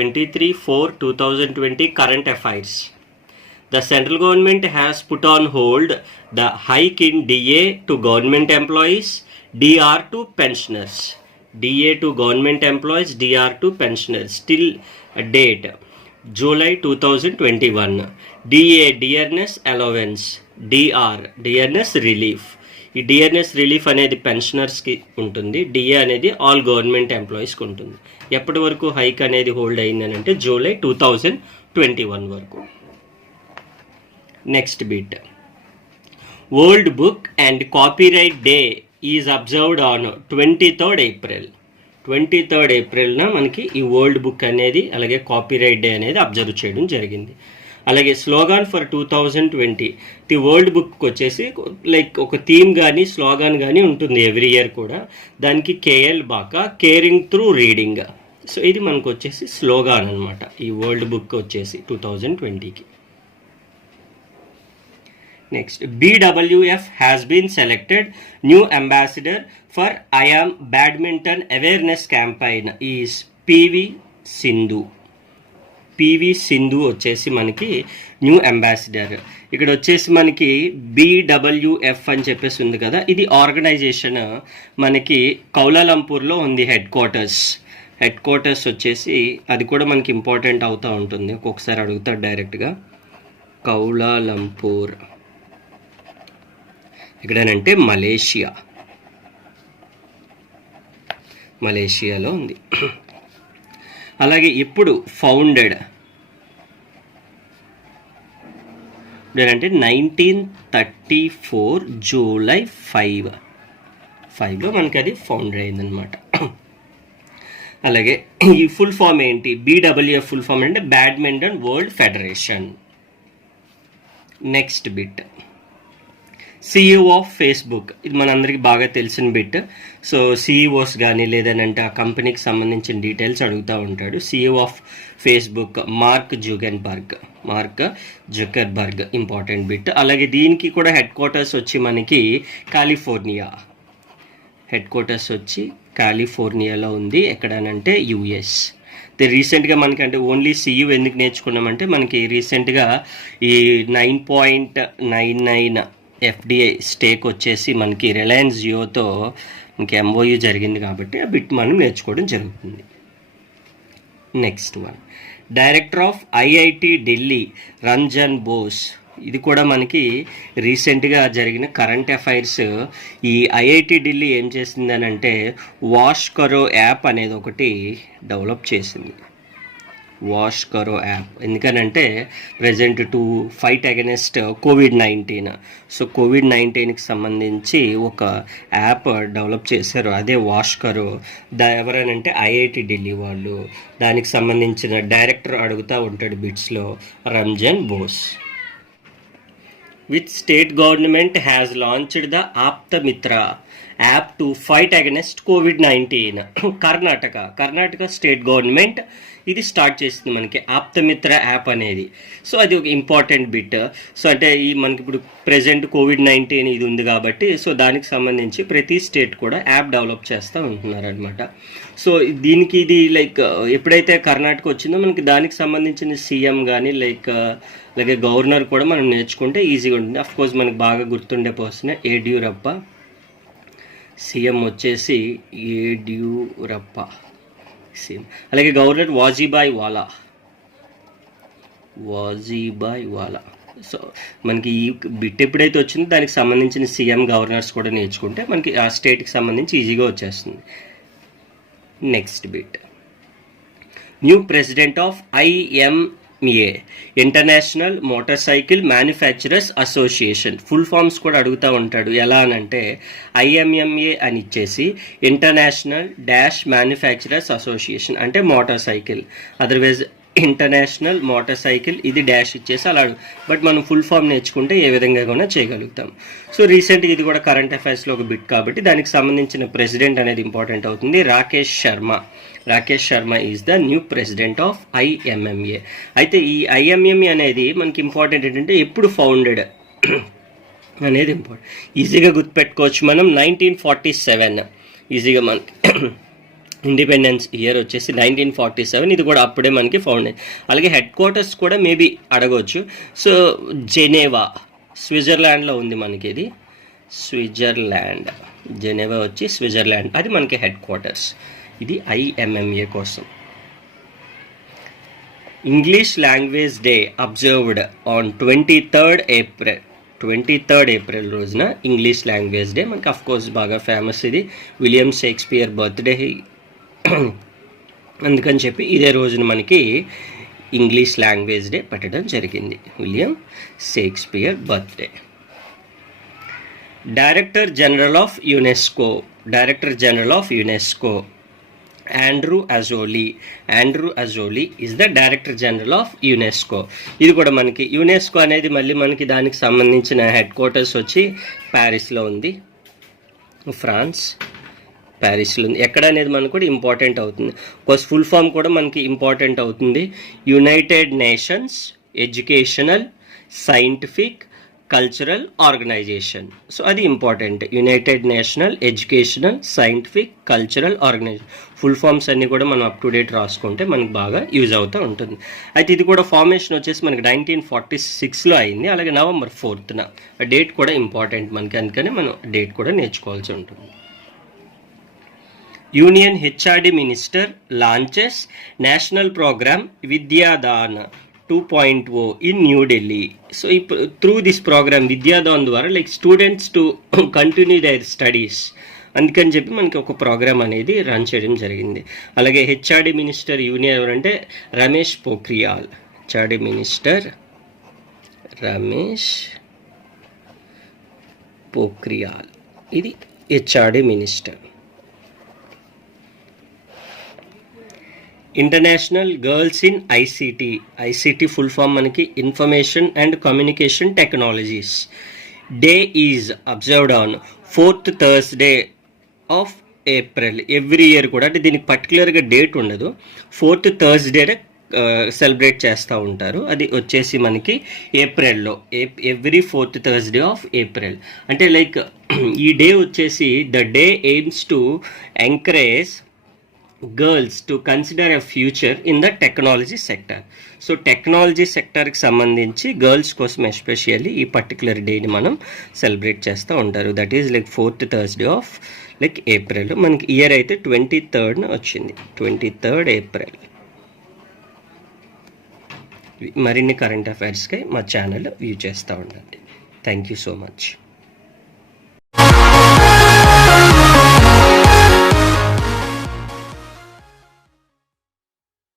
23/4/2020 current affairs. The central government has put on hold the hike in DA to government employees, DR to pensioners. DA to government employees, DR to pensioners. Till date, July 2021. DA, dearness allowance. DR, dearness relief. ఈ DRS relief అనేది పెన్షనర్స్కి ఉంటుంది, DA అనేది all government ఎంప్లాయీస్కి ఉంటుంది. ఎప్పటి వరకు hike అనేది hold అయిందని అంటే జూలై 2021 వరకు. Next bit, world book and copyright day is observed on 23rd April. 23rd Aprilన మనకి ఈ వరల్డ్ బుక్ అనేది అలాగే కాపీరైట్ డే అనేది అబ్జర్వ్ చేయడం జరిగింది. అలాగే slogan for 2020 the world book వచ్చేసి లైక్ ఒక థీమ్ కానీ స్లోగాన్ కానీ ఉంటుంది ఎవ్రీ ఇయర్ కూడా. దానికి కేఎల్ బాకా, కేరింగ్ త్రూ రీడింగ్. సో ఇది మనకు వచ్చేసి స్లోగాన్ అనమాట ఈ వరల్డ్ బుక్ వచ్చేసి 2020కి. Next, BWF has been selected new ambassador for I am badminton awareness campaign is PV Sindhu. PV Sindhu వచ్చేసి మనకి న్యూ అంబాసిడర్. ఇక్కడ వచ్చేసి మనకి BWF అని చెప్పేసి ఉంది కదా, ఇది ఆర్గనైజేషన్ మనకి కౌలాలంపూర్లో ఉంది హెడ్ క్వార్టర్స్ వచ్చేసి. అది కూడా మనకి ఇంపార్టెంట్ అవుతూ ఉంటుంది, ఒక్కొక్కసారి అడుగుతాడు డైరెక్ట్గా. కౌలాలంపూర్ ఎక్కడనంటే మలేషియాలో ఉంది. అలాగే ఇప్పుడు ఫౌండెడ్ అంటే 1934 July 5లో మనకి అది ఫౌండర్ అయిందనమాట. అలాగే ఈ ఫుల్ ఫామ్ ఏంటి, BWF ఫుల్ ఫామ్ అంటే badminton world federation. Next bit, CEO of Facebook. ఇది మనందరికీ బాగా తెలిసిన బిట్. సో CEOs కానీ లేదనంటే ఆ కంపెనీకి సంబంధించిన డీటెయిల్స్ అడుగుతూ ఉంటాడు. CEO of Facebook mark Zuckerberg important bit. అలాగే దీనికి కూడా హెడ్ క్వార్టర్స్ వచ్చి మనకి కాలిఫోర్నియాలో ఉంది. ఎక్కడనంటే US. రీసెంట్గా మనకి అంటే ఓన్లీ CEO ఎందుకు నేర్చుకున్నామంటే మనకి రీసెంట్గా ఈ 9.99 FDI స్టేక్ వచ్చేసి మనకి రిలయన్స్ జియోతో మనకి MOU జరిగింది కాబట్టి ఆ బిట్ మనం నేర్చుకోవడం జరుగుతుంది. Next one, director of IIT Delhi Ranjan Bose. ఇది కూడా మనకి రీసెంట్గా జరిగిన కరెంట్ అఫైర్స్. ఈ IIT ఢిల్లీ ఏం చేసిందని అంటే వాష్ కరో యాప్ అనేది ఒకటి డెవలప్ చేసింది. వాష్ కరో యాప్ ఎందుకనంటే present to fight against COVID-19. So COVID-19కి సంబంధించి ఒక యాప్ డెవలప్ చేశారు, అదే వాష్ కరో. ఎవరనంటే IIT ఢిల్లీ వాళ్ళు. దానికి సంబంధించిన డైరెక్టర్ అడుగుతూ ఉంటాడు బిట్స్లో, Ranjan Bose. Which state government has launched the Aptamitra app to fight against COVID-19? Karnataka state government ఇది స్టార్ట్ చేసింది మనకి ఆప్తమిత్ర యాప్ అనేది. సో అది ఒక ఇంపార్టెంట్ బిట్. సో అంటే ఈ మనకి ఇప్పుడు ప్రెజెంట్ COVID-19 ఇది ఉంది కాబట్టి సో దానికి సంబంధించి ప్రతి స్టేట్ కూడా యాప్ డెవలప్ చేస్తూ ఉంటున్నారు అనమాట. సో దీనికి ఇది లైక్ ఎప్పుడైతే కర్ణాటక వచ్చిందో మనకి దానికి సంబంధించిన CM కానీ అలాగే గవర్నర్ కూడా మనం నేర్చుకుంటే ఈజీగా ఉంటుంది. అఫ్కోర్స్ మనకు బాగా గుర్తుండే పర్సన్ యడ్యూరప్ప. CM వచ్చేసి యడ్యూరప్ప సేమ్. అలాగే గవర్నర్ వాజీబాయ్ వాలా. సో మనకి ఈ బిట్ ఎప్పుడైతే వచ్చిందో దానికి సంబంధించిన CM గవర్నర్స్ కూడా నేర్చుకుంటే మనకి ఆ స్టేట్కి సంబంధించి ఈజీగా వచ్చేస్తుంది. Next bit, new president of IMMA international motor cycle manufacturers association. Full forms కూడా అడుగుతూ ఉంటాడు. ఎలా అనంటే IMMA అని ఇచ్చేసి ఇంటర్నేషనల్ డాష్ మ్యానుఫ్యాక్చరర్స్ అసోసియేషన్ అంటే motor cycle, otherwise international motor cycle ఇది డాష్ ఇచ్చేసి అలా. బట్ మనం ఫుల్ ఫామ్ నేర్చుకుంటే ఏ విధంగా కూడా చేయగలుగుతాం. సో రీసెంట్గా ఇది కూడా కరెంట్ అఫైర్స్లో ఒక బిట్ కాబట్టి దానికి సంబంధించిన ప్రెసిడెంట్ అనేది ఇంపార్టెంట్ అవుతుంది. Rakesh Sharma is the new president of IMMA. అయితే ఈ IMMA అనేది మనకి ఇంపార్టెంట్ ఏంటంటే ఎప్పుడు ఫౌండెడ్ అనేది ఇంపార్టెంట్. ఈజీగా గుర్తుపెట్టుకోవచ్చు మనం. 1947 ఈజీగా మనకి ఇండిపెండెన్స్ ఇయర్ వచ్చేసి 1947, ఇది కూడా అప్పుడే మనకి ఫౌండ్ అయింది. అలాగే హెడ్ క్వార్టర్స్ కూడా మేబీ అడగవచ్చు. సో జెనీవా స్విట్జర్లాండ్లో ఉంది మనకి, ఇది స్విట్జర్లాండ్, జెనీవా వచ్చి స్విట్జర్లాండ్, అది మనకి హెడ్ క్వార్టర్స్. ఇది IMMA కోసం. English language day observed on 23rd April రోజున ఇంగ్లీష్ లాంగ్వేజ్ డే మనకి అఫ్కోర్స్ బాగా ఫేమస్. ఇది విలియం షేక్స్పియర్ బర్త్డే, అందుకని చెప్పి ఇదే రోజున మనకి ఇంగ్లీష్ లాంగ్వేజ్ డే పెట్టడం జరిగింది, William Shakespeare birthday. Director general of UNESCO Andrew Azoulay is the director general of UNESCO. ఇది కూడా మనకి యునెస్కో అనేది మళ్ళీ మనకి దానికి సంబంధించిన హెడ్ క్వార్టర్స్ వచ్చి ప్యారిస్లో ఉంది, ఫ్రాన్స్, ప్యారిస్లో ఉంది. ఎక్కడ అనేది మనకు కూడా ఇంపార్టెంట్ అవుతుంది. కోర్స్ ఫుల్ ఫామ్ కూడా మనకి ఇంపార్టెంట్ అవుతుంది, United Nations Educational Scientific Cultural Organization. So అది important, United National Educational Scientific Cultural Organization. Full forms అన్నీ కూడా మనం అప్ టు డేట్ రాసుకుంటే మనకు బాగా యూజ్ అవుతూ ఉంటుంది. అయితే ఇది కూడా ఫార్మేషన్ వచ్చేసి మనకి 1946లో అయింది. అలాగే November 4th డేట్ కూడా ఇంపార్టెంట్ మనకి, అందుకని మనం డేట్ కూడా నేర్చుకోవాల్సి ఉంటుంది. Union HRD minister launches national programme Vidyadaan 2.0 in new Delhi. So ఇప్పుడు త్రూ దిస్ ప్రోగ్రామ్ విద్యాదాన్ ద్వారా like students to continue their studies, అందుకని చెప్పి మనకి ఒక ప్రోగ్రామ్ అనేది రన్ చేయడం జరిగింది. అలాగే HRD మినిస్టర్ యూనియన్ ఎవరంటే రమేష్ పోఖ్రియాల్, HRD మినిస్టర్ రమేష్ పోఖ్రియాల్, ఇది HRD minister. International girls in ICT full form మనకి information and communication technologies. Day is observed on 4th Thursday of April. Every year కూడా, అంటే దీనికి పర్టికులర్గా డేట్ ఉండదు, 4th Thursday సెలబ్రేట్ చేస్తూ ఉంటారు. అది వచ్చేసి మనకి ఏప్రిల్లో, every 4th Thursday of April. అంటే లైక్ ఈ డే వచ్చేసి the day aims to encourage girls to consider a future in the technology sector. So technology సెక్టర్కి సంబంధించి గర్ల్స్ కోసం ఎస్పెషల్లీ ఈ పర్టికులర్ డేని మనం సెలబ్రేట్ చేస్తూ ఉంటారు. That is like 4th Thursday of like April. మనకి ఇయర్ అయితే 23rd వచ్చింది, 23rd ఏప్రిల్. మరిన్ని కరెంట్ అఫైర్స్కి మా ఛానల్ వ్యూ చేస్తూ ఉండండి. Thank you so much.